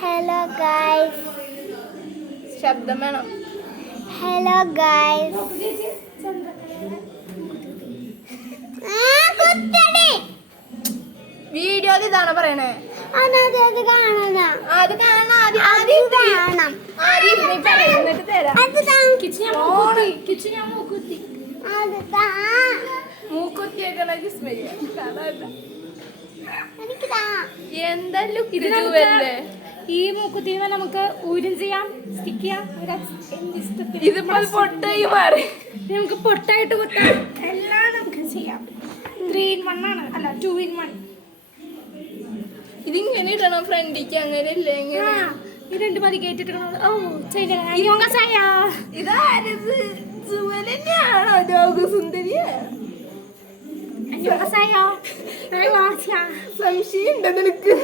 Hello guys. ശബ്ദം വേണം. Hello guys. Video ഇതാണ് പറയണേ. അത് കാണണം. അത് കാണണം. ആദ്യം കാണണം. എന്നിട്ട് തരാം. മൂക്കുത്തിയൊക്കെ എന്താ ലുക്ക് ഈ മൂക്കുത്തി നമുക്ക് ഊരും ചെയ്യാം, സ്റ്റിക്ക് ചെയ്യാം. ഇതിപ്പോ പൊട്ടായി മാറി. നമുക്ക് പൊട്ടായിട്ട് കുത്താം, എല്ലാം നമുക്ക് ചെയ്യാം. 3 in 1 ആണ്, അല്ല 2 in 1. ഇതിങ്ങനെ ഇടണം ഫ്രണ്ടിക്ക്, അങ്ങനെയല്ലേ? ഇങ്ങനെ ഈ 2 മതി കേട്ടിട്ടാണോ? ഓ ചെയ്യണോ? ഇതാരത്? സുവനെയാണോ? രോഗസുന്ദരിയാ? സംശയമുണ്ടോ നിനക്ക്?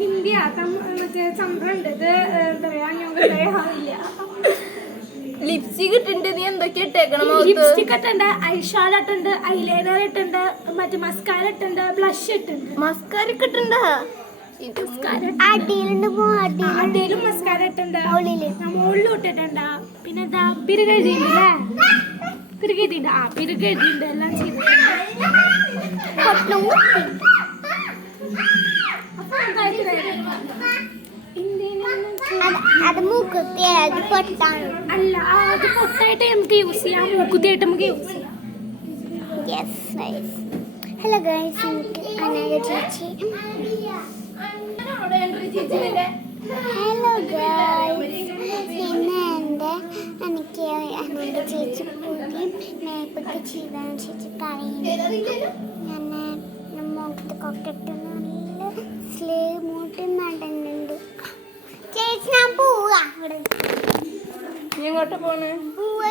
ഹിന്ദിയാ, മറ്റേ സംഭവമുണ്ട്. ഇത് എന്താ പറയാ, ലിപ്സ്റ്റിക് ഇട്ടുണ്ട്. നീ എന്തൊക്കെ ഇട്ടേക്കണം? ലിപ്സ്റ്റിക് ഇട്ടുണ്ട്, ഐഷാഡോ ഇട്ടുണ്ട്, ഐലൈനർ ഇട്ടുണ്ട്, മറ്റേ മസ്കാര ഇട്ടുണ്ട്, ബ്ലഷ് ഇട്ടുണ്ട്. മസ്കാര ഇട്ടിട്ടുണ്ടാ? അടിയിലും മസ്കാര ഇട്ടുണ്ട്, മുകളിലും ഇട്ടിട്ടുണ്ട്. പിന്നെ എന്താ പിരുകെഴുതിണ്ടല്ലേ? പിരുകെഴുതിണ്ട്. പിരുകെഴുതിണ്ട്, എല്ലാം ചെയ്തിട്ടുണ്ട്. അല്ല, അത് പൊട്ടായിട്ട് നമുക്ക് യൂസ് ചെയ്യാം, മൂക്കുത്തിയായിട്ട് നമുക്ക് യൂസ് ചെയ്യാം. ഹലോ ഗൈസ്, എനിക്ക് അനാഗ ചേച്ചി. ഹലോ ഗൈസ്, പിന്നെ എനിക്ക് അനാഗ ചേച്ചി പുതിയ മേപ്പൊക്കെ ചെയ്താന്ന് ചേച്ചി പറയുന്നു. ഞാൻ മുഖത്ത് കൊക്കിട്ട് നല്ല സ്ലേവ് മൂട്ടി നടന്നുണ്ട്. ചേച്ചി ഞാൻ പോവാ. നീ എങ്ങോട്ടാ പോണേ? പോവാ.